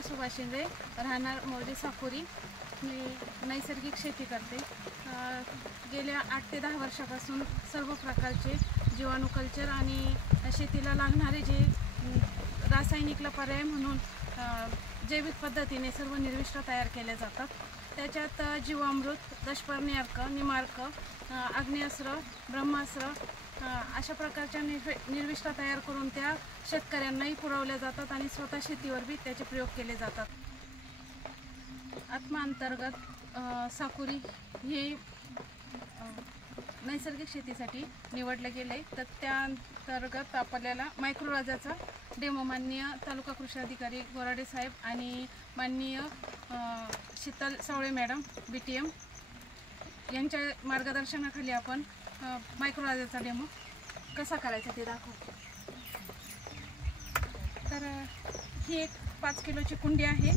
वर्षा सुभाष शिंदे, राहणार मौजे साकोरी. मी नैसर्गिक शेती करते. गेल्या 8 ते 10 वर्षापासून सर्व प्रकारचे जीवाणू कल्चर आणि शेतीला लागणारे जे रासायनिकला पर्याय म्हणून जैविक पद्धतीने सर्व निर्विष्ट तयार केले जातात. त्याच्यात जीवामृत, दशपर्णी अर्क, निमार्क, आग्नेयास्त्र, ब्रह्मास्त्र अशा प्रकारच्या निर्विष्ट तयार करून त्या शेतकऱ्यांनाही पुरवल्या जातात आणि स्वतः शेतीवर बी त्याचे प्रयोग केले जातात. आत्मा अंतर्गत साकुरी हे नैसर्गिक शेतीसाठी निवडले गेले. तर त्या अंतर्गत आपल्याला मायक्रोराजाचा डेमो माननीय तालुका कृषी अधिकारी गोराडे साहेब आणि माननीय शीतल सावळे मॅडम BTM यांच्या मार्गदर्शनाखाली आपण मायक्रोराजाचा डेमो कसा करायचा ते दाखवतो. तर ही एक 5 किलोची कुंडी आहे.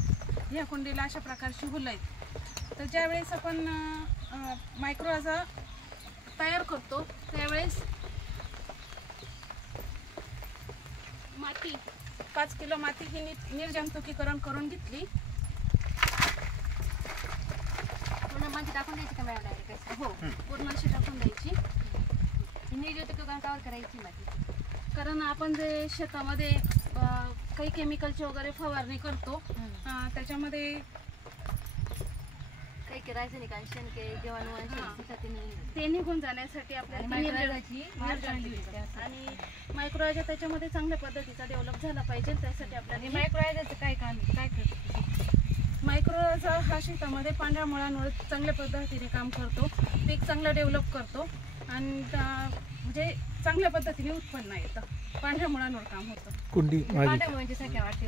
ह्या कुंडीला अशा प्रकारची हुलं आहेत. तर ज्यावेळेस आपण मायक्रोराजा तयार करतो त्यावेळेस माती 5 किलो माती ही निर्जंतुकीकरण करून घेतली. पूर्ण माती टाकून द्यायची का मॅडम डायरेक्ट? हो, पूर्ण अशी टाकून द्यायची. निर्जंतुकीकरण कावर करायची माती? कारण आपण जे शेतामध्ये काही केमिकलची वगैरे फवारणी करतो त्याच्यामध्ये काही रासायनिक अंश जीवाणू ते निघून जाण्यासाठी आपल्याला आणि मायक्रोराजा त्याच्यामध्ये चांगल्या पद्धतीचा डेव्हलप झाला पाहिजे. त्यासाठी आपल्याला मायक्रोराजाचं काय काम काय करतो? मायक्रोराजा हा शेतामध्ये पांढऱ्या मुळांवर चांगल्या पद्धतीने काम करतो. पीक चांगलं डेव्हलप करतो आणि म्हणजे चांगल्या पद्धतीने उत्पन्न येतं. पांढऱ्या मुळांवर काम होतं. कुंडी पांढऱ्या मुळांची संख्या वाढते.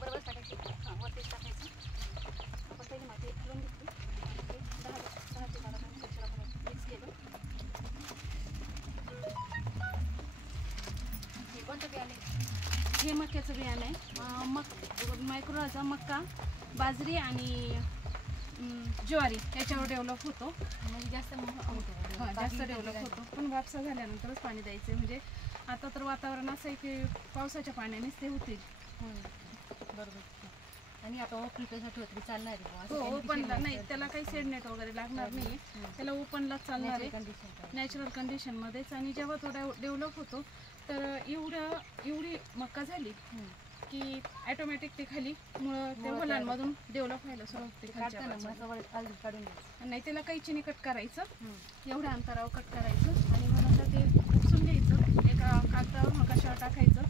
बरोबर टाकायची. वरतीच टाकायचं. आपण पहिली माती घालून घेतली. 10 ते 12 मिनिट आपण मिक्स केलं. हे कोणतं बियाणे? हे मक्याचं बियाणं आहे. मायक्रोराजा मक्का, बाजरी आणि ज्वारी याच्यावर डेव्हलप होतो. म्हणजे जास्त डेव्हलप होतो. पण वापसा झाल्यानंतरच पाणी द्यायचं. म्हणजे आता तर वातावरण असं आहे की पावसाच्या पाण्यानेच ते होतील. बरोबर. आणि आता ओपनसाठी होत चालणार आहे? हो, ओपनला नाही. त्याला काही सेडनेट वगैरे लागणार नाही. त्याला ओपनलाच चालणार आहे, नॅचरल कंडिशनमध्येच. आणि जेव्हा तो डेव्हलप होतो तर एवढी मक्का झाली की ऑटोमॅटिक ते खाली मुळं त्या मुलांमधून डेव्हलप व्हायला सुरुवात होते. नाही त्याला काही चिनी कट करायचं, एवढ्या अंतरावर कट करायचं आणि मग नंतर ते उपसून घ्यायचं. एका कागदावर मकाशावर टाकायचं.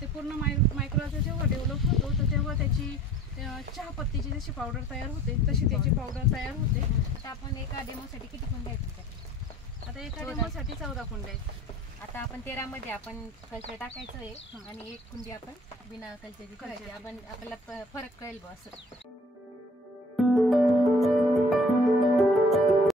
ते पूर्ण मायक्रोराजा जेव्हा डेव्हलप होतो तर तेव्हा त्याची चहापत्तीची जशी पावडर तयार होते तशी त्याची पावडर तयार होते. तर आपण एका डेमोसाठी किती कुंड्या आहेत तुमच्याकडे? आता एका डेमोसाठी 14 कुंड्या आहेत. आता आपण 13 मध्ये आपण कल्चर टाकायचं आहे आणि एक कुंडी आपण बिना कल्चरची ठेवायची. आपण आपल्याला फरक कळेल बा असं.